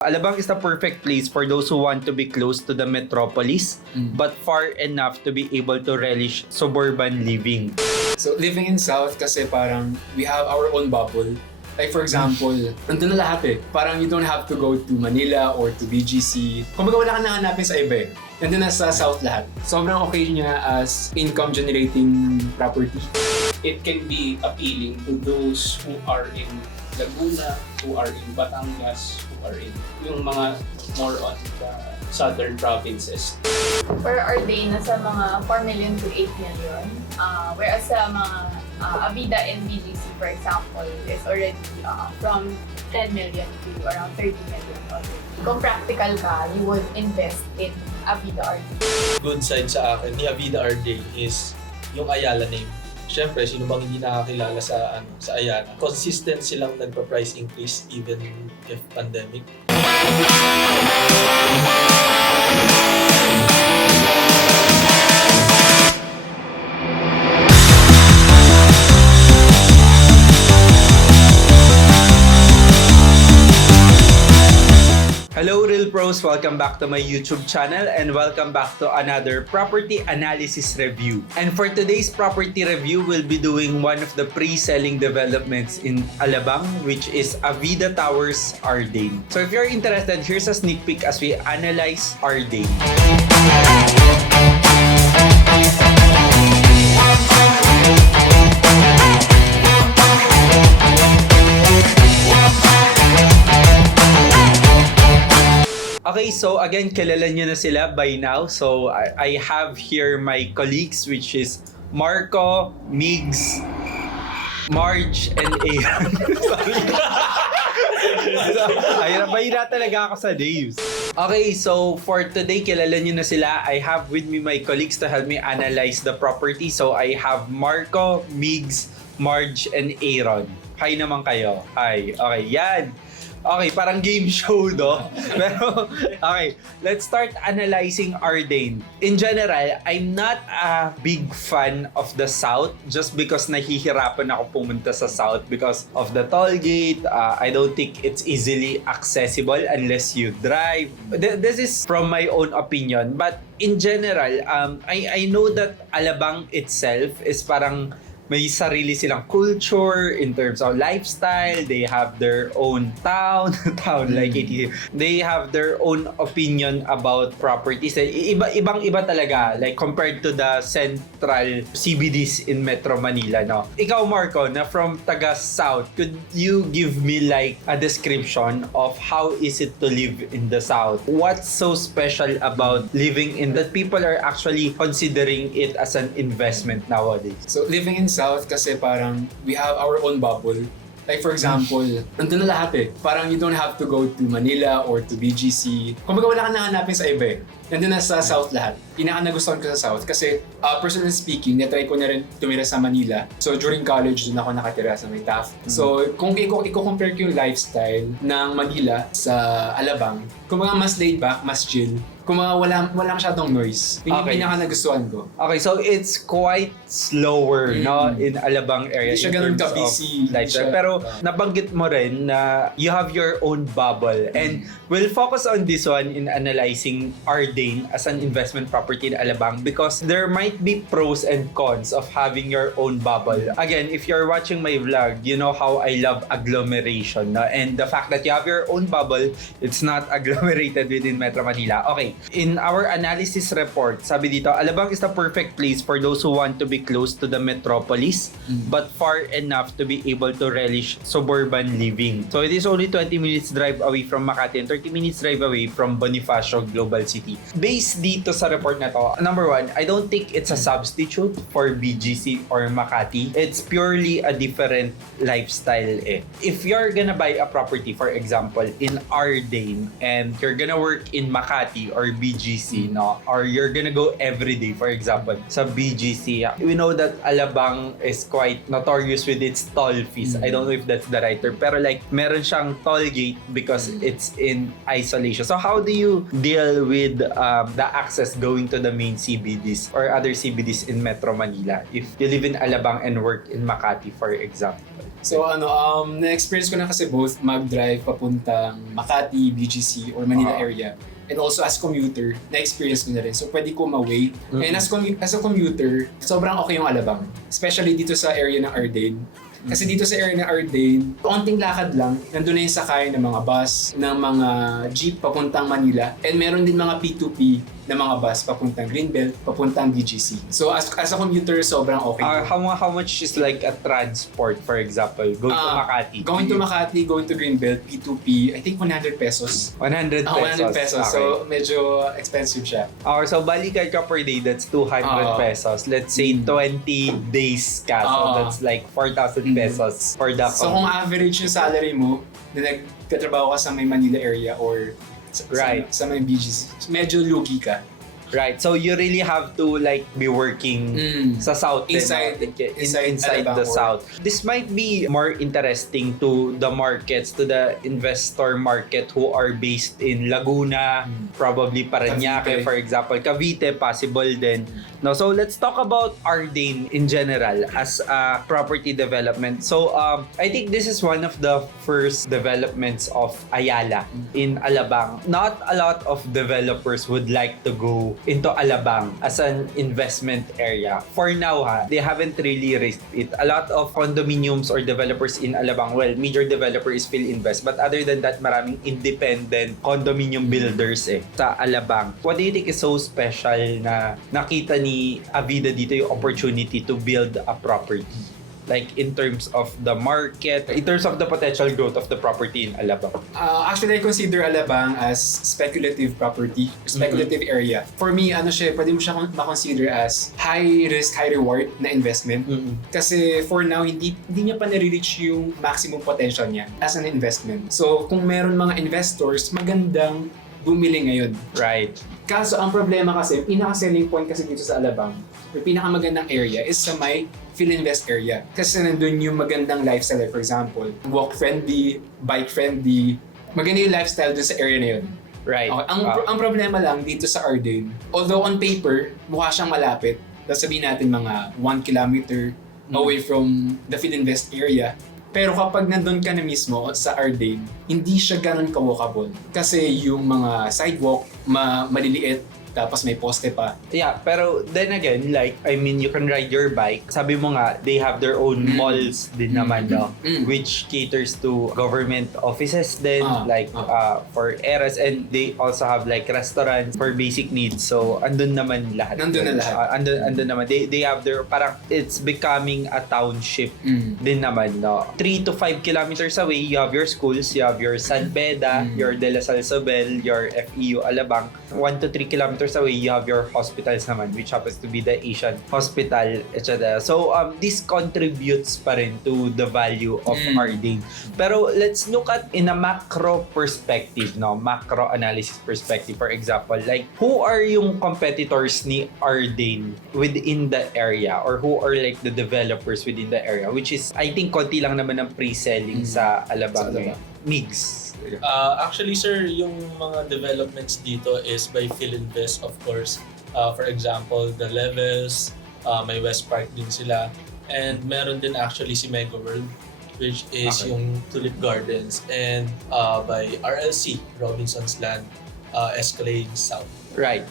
Alabang is the perfect place for those who want to be close to the metropolis, but far enough to be able to relish suburban living. So living in South kasi parang we have our own bubble. Like for example, nandun na lahat eh. Parang you don't have to go to Manila or to BGC. Kumbaga wala ka nahanapin sa iba eh. Nandun na sa South lahat. Sobrang okay niya as income generating property. It can be appealing to those who are in Laguna, who are in Batangas, who are in yung mga more on the southern provinces. For Ardaine, nasa mga 4 million to 8 million. Whereas sa mga AVIDA and BGC, for example, is already from 10 million to around 30 million already. Kung practical ka, you would invest in AVIDA Ardaine. Good side sa akin ni AVIDA Ardaine is yung Ayala name. Siyempre, sino bang hindi nakakilala sa Ayala? Consistent silang nagpa-price increase even if pandemic. Hello Real Pros! Welcome back to my YouTube channel and welcome back to another property analysis review. And for today's property review, we'll be doing one of the pre-selling developments in Alabang, which is AVIDA Towers Ardaine. So if you're interested, here's a sneak peek as we analyze Ardaine. Okay, so again, kilala nyo na sila by now. So I have here my colleagues, which is Marco, Migs, Marge, and Airon. Sorry. Mahira talaga ako sa names. Okay, so for today, kilala nyo na sila. I have with me my colleagues to help me analyze the property. So I have Marco, Migs, Marge, and Airon. Hi naman kayo. Hi. Okay, yan. Okay, parang game show, no? Pero, okay, let's start analyzing Ardaine. In general, I'm not a big fan of the South just because nahihirapan ako pumunta sa South because of the toll gate. I don't think it's easily accessible unless you drive. This is from my own opinion. But in general, I know that Alabang itself is parang may sarili silang culture in terms of lifestyle. They have their own town like it. They have their own opinion about properties. Ibang-iba talaga, like compared to the central CBDs in Metro Manila, no? Ikaw, Marco, na from taga South, could you give me like a description of how is it to live in the South? What's so special about living in that people are actually considering it as an investment nowadays? So living in South kasi parang we have our own bubble. Like for example, nandun na lahat eh. Parang you don't have to go to Manila or to BGC. Kumbaga wala ka nahanapin sa iba eh. Nandun na sa South lahat. Pinaka-nagustuhan ko sa South kasi personally speaking, natry ko na rin tumira sa Manila. So during college, dun ako nakatira sa may Taft. So kung i-compare ko yung lifestyle ng Manila sa Alabang, kumbaga mas laid back, mas chill. Kumbaga wala masyadong noise. Yung pinaka-nagustuhan ko. Okay, so it's quite slower, no, in Alabang area. Hindi siya ganun ka-busy. Pero nabanggit mo rin na you have your own bubble. And we'll focus on this one in analyzing Ardaine as an investment property in Alabang because there might be pros and cons of having your own bubble. Again, if you're watching my vlog, you know how I love agglomeration, no? And the fact that you have your own bubble, it's not agglomerated within Metro Manila. Okay, in our analysis report, sabi dito, Alabang is the perfect place for those who want to be close to the metropolis, but far enough to be able to relish suburban living. So it is only 20 minutes drive away from Makati and 30 minutes drive away from Bonifacio Global City. Based dito sa report na to, number one, I don't think it's a substitute for BGC or Makati. It's purely a different lifestyle eh. If you're gonna buy a property, for example, in Ardaine and you're gonna work in Makati or or BGC, no? Or you're gonna go every day, for example, sa BGC. We know that Alabang is quite notorious with its toll fees. I don't know if that's the right term, pero like, meron siyang toll gate because it's in isolation. So how do you deal with the access going to the main CBDs or other CBDs in Metro Manila if you live in Alabang and work in Makati, for example? So na-experience ko na kasi both mag-drive papuntang Makati, BGC, or Manila area. And also as commuter, na-experience ko na rin. So pwede ko ma-weigh. And as a commuter, sobrang okay yung Alabang. Especially dito sa area ng Arden. Kasi dito sa area ng Arden, konting lakad lang, nandun na yung sakay ng mga bus, ng mga jeep papuntang Manila. And meron din mga P2P na mga bus papuntang Greenbelt, papuntang BGC. So as a commuter, sobrang okay. How much is like a transport, for example, going to Makati? Going to Makati, going to Greenbelt, P2P, I think 100 pesos. 100 pesos. 100 pesos. Okay. So medyo expensive siya. Okay, so balikan ka per day, that's 200 pesos. Let's say 20 days ka. So that's like 4,000 pesos for the So kung average yung salary mo, na nagtatrabaho ka sa may Manila area or sa may BGC, medyo lugi ka. Right. So you really have to like be working sa south Inside the south. This might be more interesting to the markets, to the investor market who are based in Laguna, probably Parañaque, Cavite. for example, Cavite, possible din. No, so let's talk about Arden in general as a property development. So I think this is one of the first developments of Ayala in Alabang. Not a lot of developers would like to go into Alabang as an investment area. For now, they haven't really raised it. A lot of condominiums or developers in Alabang, well, major developer is PhilInvest, but other than that, maraming independent condominium builders sa Alabang. What do you think is so special na nakita ni AVIDA dito yung opportunity to build a property? Like in terms of the market, in terms of the potential growth of the property in Alabang? Actually, I consider Alabang as speculative property, speculative area. For me, pwede mo siya ma-consider as high risk, high reward na investment. Kasi for now, hindi niya pa nare-reach yung maximum potential niya as an investment. So, kung meron mga investors, magandang bumili ngayon. Right. Kaso, ang problema kasi, pinaka-selling point kasi dito sa Alabang, yung pinakamagandang area is sa may PhilInvest area. Kasi nandun yung magandang lifestyle. For example, walk-friendly, bike-friendly. Maganda yung lifestyle dun sa area na yun. Right. Okay. Ang problema lang dito sa Arden, although on paper, mukha siyang malapit, sabihin natin mga 1 kilometer away from the PhilInvest area, pero kapag nandun ka na mismo sa Arden, hindi siya ganun ka-walkable. Kasi yung mga sidewalk, maliliit, tapos may poste pa. Yeah, pero then again, like, I mean, you can ride your bike. Sabi mo nga, they have their own malls din naman, no? Which caters to government offices din, for eras, and they also have like restaurants for basic needs. So, andun naman lahat. Nandun na lahat. Andun naman. They have their, parang, it's becoming a township din naman, no? 3 to 5 kilometers away, you have your schools, you have your San Beda, your De La Salle Sobel, your FEU Alabang. 1 to 3 kilometers away, you have your hospitals naman, which happens to be the Asian Hospital, etc. So, this contributes pa rin to the value of Arden. Pero, let's look at in a macro perspective, no? Macro analysis perspective. For example, like, who are yung competitors ni Arden within the area? Or who are like the developers within the area? Which is, I think, konti lang naman ang pre-selling sa Alabang. Migs. Actually, sir, yung mga developments dito is by PhilInvest, of course. For example, the Levels, may West Park din sila. And meron din actually si Mega World, which is yung Tulip Gardens. And by RLC, Robinson's Land, Escalade South. Right.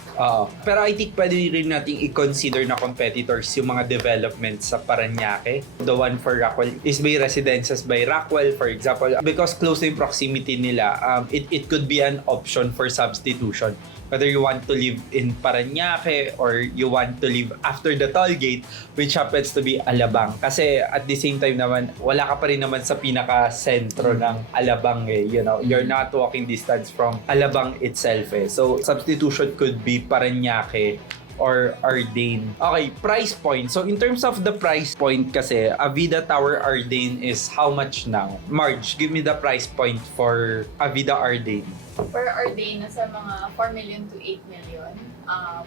Pero I think pwede rin nating i-consider na competitors yung mga developments sa Parañaque. The one for Rockwell is by Residences by Rockwell, for example. Because close to yung proximity nila, it could be an option for substitution. Whether you want to live in Parañaque or you want to live after the toll gate, which happens to be Alabang. Kasi at the same time naman, wala ka pa rin naman sa pinaka-sentro ng Alabang you know. You're not walking distance from Alabang itself So substitution could be Parañaque or Arden. Okay, price point. So in terms of the price point kasi, AVIDA Tower Arden is how much now? Marge, give me the price point for AVIDA Arden. per Ardaine nasa mga 4 million to 8 million.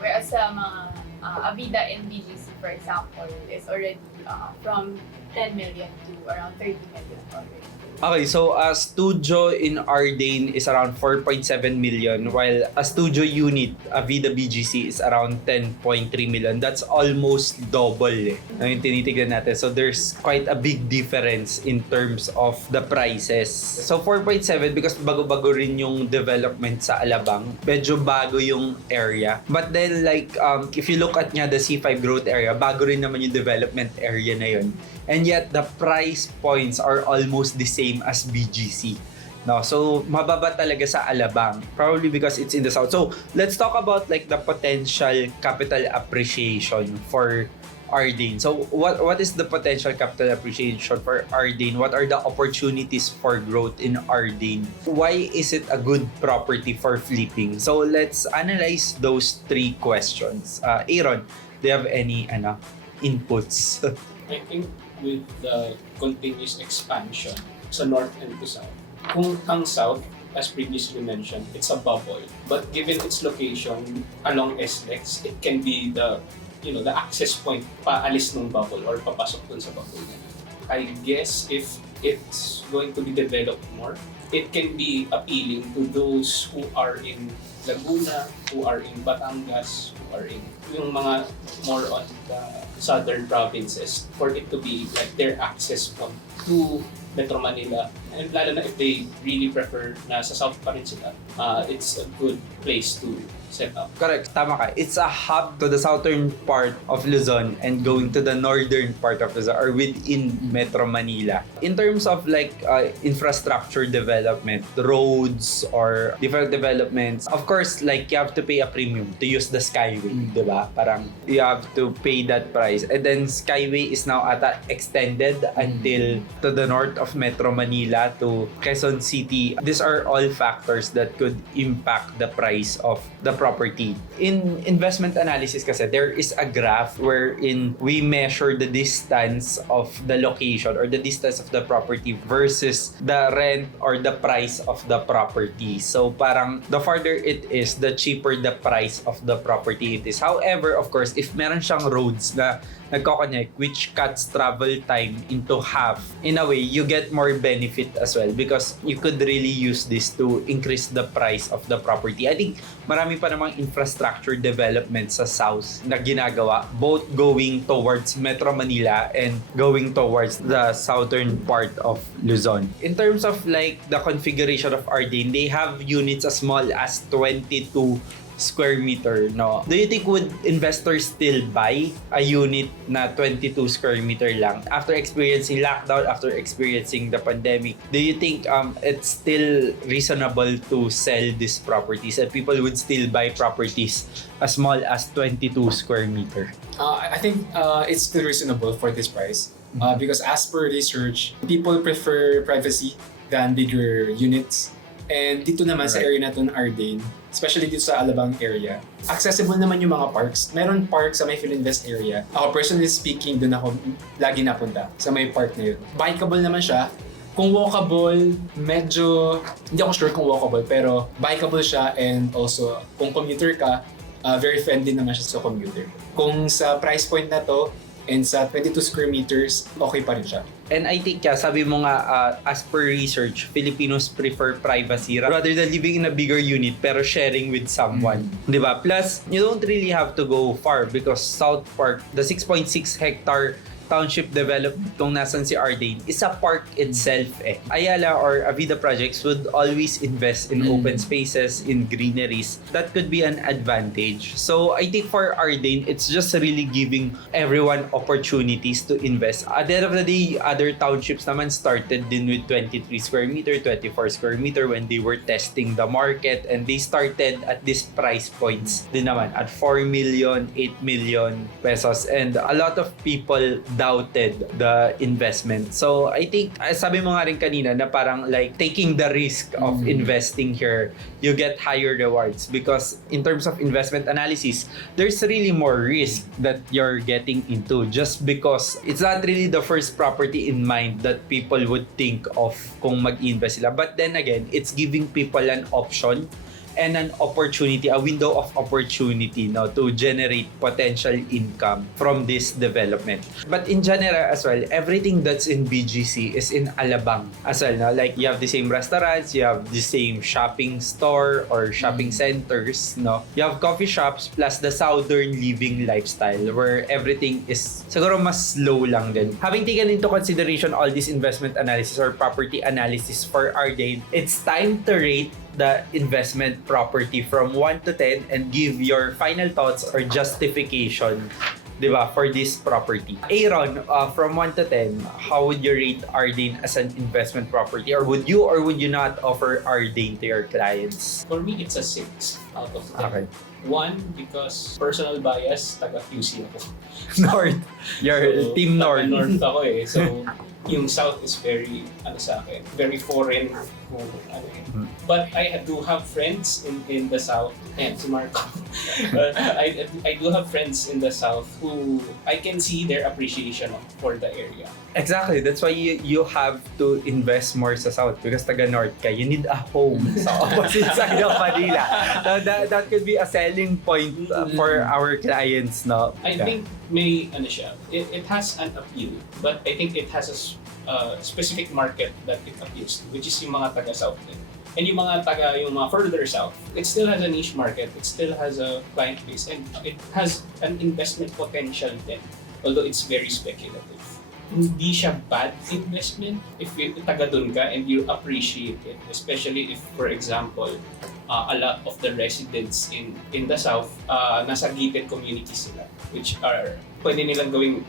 Whereas sa mga AVIDA and BGC, for example, is already from 10 million to around 30 million already. Okay, so a studio in Ardaine is around 4.7 million, while a studio unit, AVIDA BGC, is around 10.3 million. That's almost double yung tinitignan natin. So there's quite a big difference in terms of the prices. So 4.7 because bago-bago rin yung development sa Alabang. Medyo bago yung area. But then like, if you look at the C5 growth area, bago rin naman yung development area na yun. And yet, the price points are almost the same as BGC. No, so mababa talaga sa Alabang, probably because it's in the south. So let's talk about like the potential capital appreciation for Ardaine. So what is the potential capital appreciation for Ardaine? What are the opportunities for growth in Ardaine? Why is it a good property for flipping? So let's analyze those three questions. Airon, do you have any inputs? I think with the continuous expansion sa north and to south, kung ang south, as previously mentioned, it's a bubble. But given its location along SLEX, it can be the access point paalis ng bubble or papasok dun sa bubble. I guess if it's going to be developed more, it can be appealing to those who are in Laguna, who are in Batangas, who are in yung mga more on the southern provinces for it to be like their access point to Metro Manila. And lalo na if they really prefer na sa south pa rin sila, it's a good place to set up. Correct, tama ka. It's a hub to the southern part of Luzon and going to the northern part of Luzon or within Metro Manila. In terms of like infrastructure development, roads or different developments, of course, like you have to pay a premium to use the Skyway, di ba? Parang you have to pay that price. And then Skyway is now extended until to the north of Metro Manila to Quezon City. These are all factors that could impact the price of the property. In investment analysis kasi, there is a graph wherein we measure the distance of the location or the distance of the property versus the rent or the price of the property. So parang the farther it is, the cheaper the price of the property it is. However, of course, if meron siyang roads na nagko-connect which cuts travel time into half, in a way, you get more benefit as well because you could really use this to increase the price of the property. I think marami pa namang infrastructure development sa south na ginagawa, both going towards Metro Manila and going towards the southern part of Luzon. In terms of like the configuration of Ardaine, they have units as small as 22 square meter, no? Do you think would investors still buy a unit na 22 square meter lang after experiencing lockdown, after experiencing the pandemic? Do you think it's still reasonable to sell these properties and people would still buy properties as small as 22 square meter? I think it's still reasonable for this price because as per research, people prefer privacy than bigger units. And dito naman sa area na to ng Ardaine, especially dito sa Alabang area, accessible naman yung mga parks. Meron park sa may Philinvest area. Ako personally speaking, doon ako lagi napunta sa may park na yun. Bikeable naman siya. Kung walkable, medyo, hindi ako sure kung walkable, pero bikeable siya and also kung commuter ka, very friendly naman siya sa commuter. Kung sa price point na to, and sa 22 square meters, okay pa rin siya. And I think, sabi mo nga, as per research, Filipinos prefer privacy rather than living in a bigger unit pero sharing with someone. Di ba? Plus, you don't really have to go far because South Park, the 6.6 hectare township development kung nasan si Ardaine is a park itself Ayala or AVIDA projects would always invest in open spaces, in greeneries. That could be an advantage. So I think for Ardaine, it's just really giving everyone opportunities to invest. At the end of the day, other townships naman started din with 23 square meter, 24 square meter when they were testing the market and they started at these price points din naman at 4 million, 8 million pesos and a lot of people doubted the investment. So I think, sabi mo nga rin kanina na parang like taking the risk of investing here, you get higher rewards because in terms of investment analysis, there's really more risk that you're getting into just because it's not really the first property in mind that people would think of kung mag-invest sila. But then again, it's giving people an option and an opportunity, a window of opportunity now to generate potential income from this development. But in general as well, everything that's in BGC is in Alabang as well. No? Like you have the same restaurants, you have the same shopping store or shopping centers. No? You have coffee shops plus the southern living lifestyle where everything is siguro mas slow lang din. Having taken into consideration all this investment analysis or property analysis for Ardane, it's time to rate the investment property from 1 to 10 and give your final thoughts or justification, diba, for this property. Airon, from 1 to 10, how would you rate Ardane as an investment property? Or would you not offer Ardane to your clients? For me, it's a 6 out of 10. Okay. 1, because personal bias, taga-QC ako. North. Your team North. North ako eh. So, yung South is very, sa akin, very foreign. But I do have friends in the South, and si Marco. I do have friends in the South who I can see their appreciation for the area. Exactly. That's why you have to invest more sa South because taga-North ka. You need a home sa opposite side of Manila. So that could be a selling point for our clients, no? I think may, siya, it has an appeal, but I think it has a specific market that it appeals to, which is yung mga taga-South din. And yung mga further south, it still has a niche market, it still has a client base, and it has an investment potential then, although it's very speculative. Hindi siya bad investment if you taga dun ka and you appreciate it, especially if, for example, a lot of the residents in the south, nasa gated communities sila, which are, pwede nilang gawing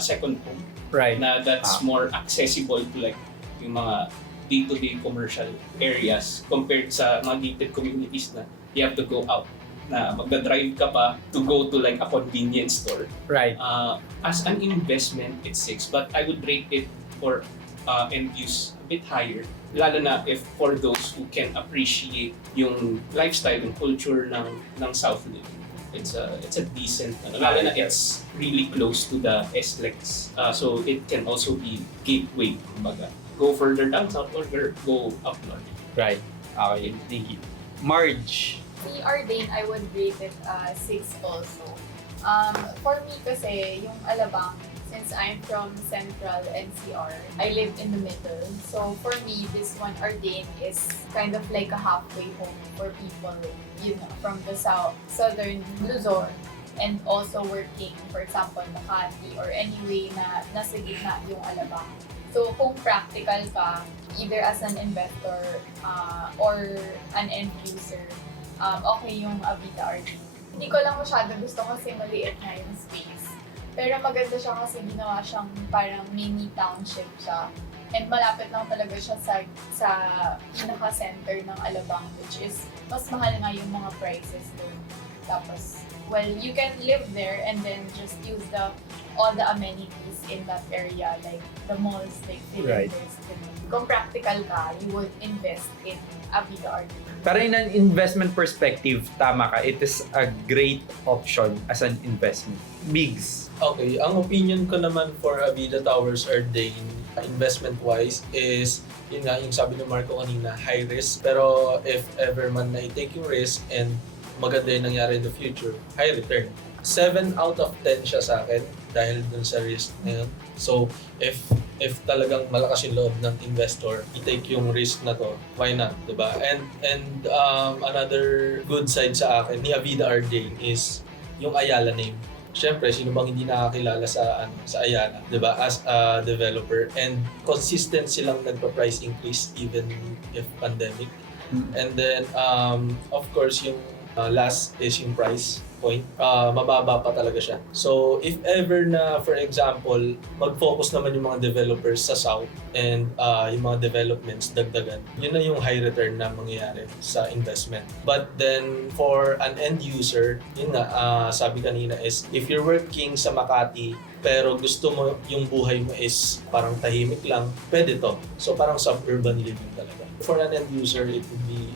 second home. Right. Na that's more accessible to like yung mga day-to-day commercial areas compared sa mga gated communities na you have to go out, na magda-drive ka pa to go to like a convenience store. Right. As an investment, it's 6, but I would rate it for end use a bit higher, lalo na if for those who can appreciate yung lifestyle, yung culture ng South living. It's a decent, lalo na it's really close to the SLEX, so it can also be gateway, kumbaga. Go further down south or go up north. Right. Okay. Thank you. Marge. Si Ardane, I would rate it 6 also. For me kasi, yung Alabang, since I'm from Central NCR, I live in the middle. So for me, this one, Ardane, is kind of like a halfway home for people, from the southern Luzon, and also working, for example, Makati, or anyway na nasa gitna yung Alabang. So kung practical ka, either as an investor or an end user, okay yung AVIDA Ardane. Hindi ko lang masyado gusto kasi maliit na yung space. Pero maganda siya kasi ginawa siyang parang mini township siya. And malapit lang talaga siya sa pinaka-center ng Alabang, which is mas mahal nga yung mga prices doon. Tapos, well, you can live there and then just use all the amenities in that area, like the malls, like Right. Kung practical ka, you would invest in AVIDA Ardane. Pero in an investment perspective, tama ka, it is a great option as an investment. Bigs. Okay, ang opinion ko naman for AVIDA Towers Ardane, investment-wise, is yun nga, yung sabi ni Marco kanina, high risk. Pero if ever man na i-take yung risk and maganda yung nangyari in the future, high return. 7 out of 10 siya sa akin dahil dun sa risk na yun. So, if talagang malakas yung loob ng investor, i-take yung risk na to, why not, diba? And another good side sa akin ni AVIDA Ardane is yung Ayala name. Siyempre, sino bang hindi nakakilala sa Ayala, 'di ba? As a developer, and consistent silang nagpa-price increase even if pandemic. And then of course yung last is yung price point. Mababa pa talaga siya. So if ever na, for example, mag-focus naman yung mga developers sa South and yung mga developments dagdagan, yun na yung high return na mangyayari sa investment. But then for an end user, yun nga, sabi kanina is if you're working sa Makati, pero gusto mo yung buhay mo is parang tahimik lang, pwede to. So parang suburban living talaga. For an end user, it would be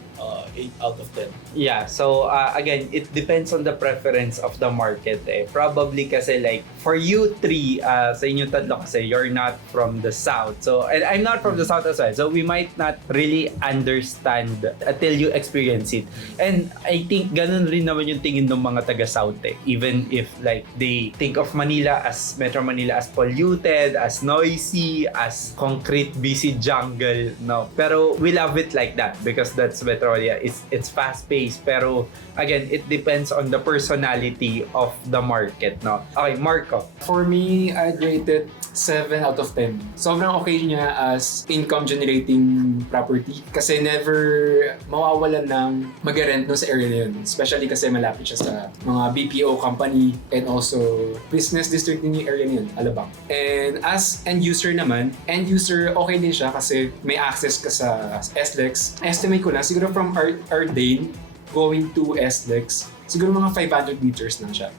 8 out of 10. Yeah, so again, it depends on the preference of the market eh. Probably kasi like, for you three, sa inyo tatlo kasi, you're not from the South. So, and I'm not from the South as well. So, we might not really understand until you experience it. And I think ganun rin naman yung tingin ng mga taga-South eh. Even if like, they think of Manila as, Metro Manila as polluted, as noisy, as concrete, busy jungle, no? Pero we love it like that because that's Metro Manila. It's fast-paced, pero again, it depends on the personality of the market, no? Okay, Marco. For me, I'd rate it 7 out of 10. Sobrang okay niya as income-generating property kasi never mawawalan ng mag-rent no sa area na yun. Especially kasi malapit siya sa mga BPO company and also business district din yung area na yun, Alabang. And as end user naman, end user okay din siya kasi may access ka sa SLEX. Estimate ko na, siguro from Ardanne going to SLEX, siguro mga 500 meters lang siya.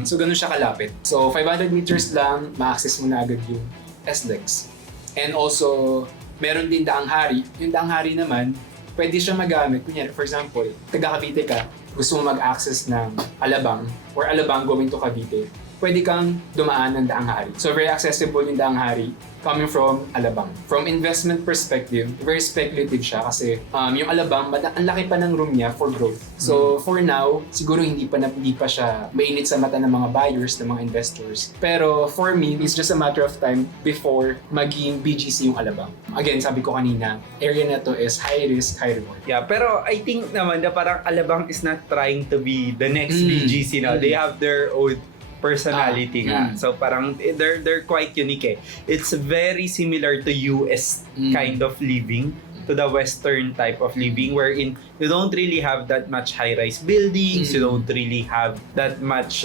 So, ganun siya kalapit. So, 500 meters lang, ma-access mo na agad yung SLEX. And also, meron din daang hari. Yung daang hari naman, pwede siya magamit. Kunyari, for example, taga Cavite ka, gusto mo mag-access ng Alabang or Alabang going to Cavite, pwede kang dumaan ng daang hari. So, very accessible yung daang hari coming from Alabang. From investment perspective, very speculative siya kasi yung Alabang, ang laki pa ng room niya for growth. So for now, siguro hindi pa siya mainit sa mata ng mga buyers, ng mga investors. Pero for me, it's just a matter of time before maging BGC yung Alabang. Again, sabi ko kanina, area na to is high risk, high reward. Yeah, pero I think naman na parang Alabang is not trying to be the next BGC, no? They have their own personality nga. So parang they're quite unique eh. It's very similar to US kind of living, to the Western type of living wherein you don't really have that much high-rise buildings, you don't really have that much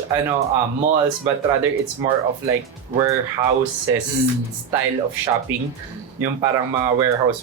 malls, but rather it's more of like warehouses style of shopping. Yung parang mga warehouse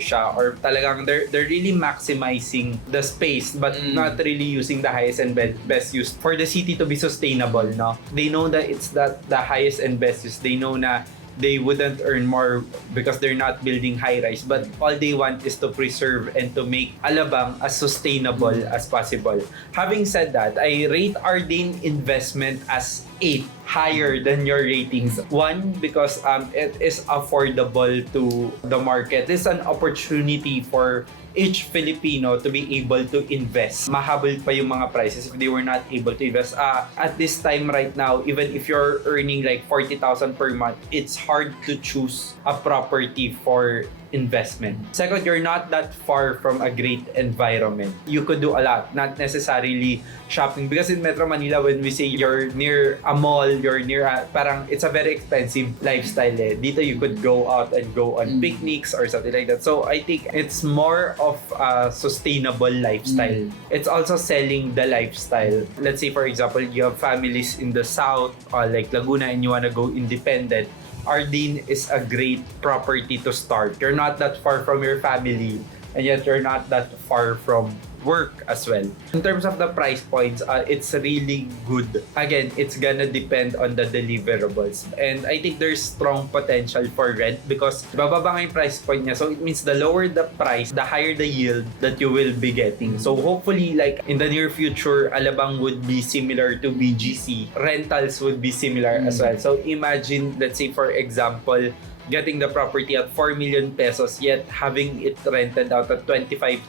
siya, or talagang they're really maximizing the space but not really using the highest and best use for the city to be sustainable, no? They know that it's the highest and best use. They know na they wouldn't earn more because they're not building high-rise, but all they want is to preserve and to make Alabang as sustainable as possible. Having said that, I rate Ardanne investment as 8, higher than your ratings. 1, because it is affordable to the market. It's an opportunity for each Filipino to be able to invest. Mahabol pa yung mga prices if they were not able to invest. At this time right now, even if you're earning like 40,000 per month, it's hard to choose a property for investment. Second, you're not that far from a great environment. You could do a lot, not necessarily shopping. Because in Metro Manila, when we say you're near a mall, you're near parang it's a very expensive lifestyle eh. Dito you could go out and go on picnics or something like that. So I think it's more of a sustainable lifestyle. It's also selling the lifestyle. Let's say for example, you have families in the south or like Laguna and you wanna go independent. Ardanne is a great property to start. You're not that far from your family, and yet you're not that far from work as well. In terms of the price points, it's really good. Again, it's gonna depend on the deliverables. And I think there's strong potential for rent because bababa nga yung price point niya. So it means the lower the price, the higher the yield that you will be getting. So hopefully, like in the near future, Alabang would be similar to BGC. Rentals would be similar as well. So imagine, let's say for example, getting the property at 4 million pesos yet having it rented out at 25,000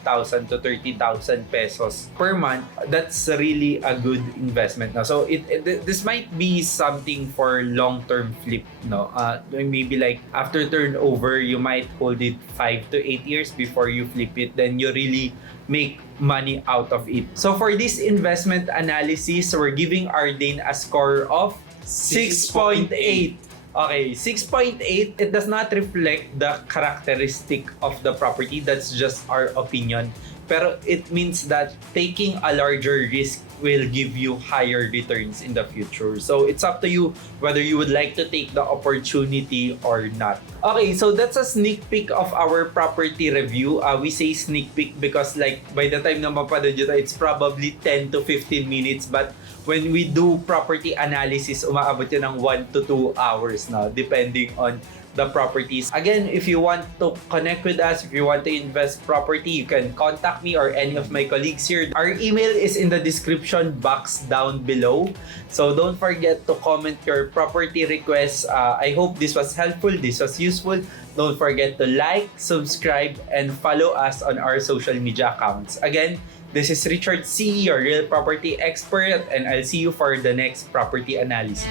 to 30,000 pesos per month. That's really a good investment. No? So this might be something for long-term flip. No? Maybe like after turnover, you might hold it 5 to 8 years before you flip it. Then you really make money out of it. So for this investment analysis, we're giving Ardanne a score of 6.8. Okay, 6.8, it does not reflect the characteristic of the property. That's just our opinion. pero it means that taking a larger risk will give you higher returns in the future. So it's up to you whether you would like to take the opportunity or not. Okay, so that's a sneak peek of our property review. We say sneak peek because like by the time na mapanood nyo, it's probably 10 to 15 minutes. But when we do property analysis, umaabot yun ng 1 to 2 hours na depending on the properties. Again, if you want to connect with us, if you want to invest property, you can contact me or any of my colleagues here. Our email is in the description box down below. So don't forget to comment your property requests. I hope this was helpful, this was useful. Don't forget to like, subscribe, and follow us on our social media accounts. Again, this is Richard C., your real property expert, and I'll see you for the next property analysis.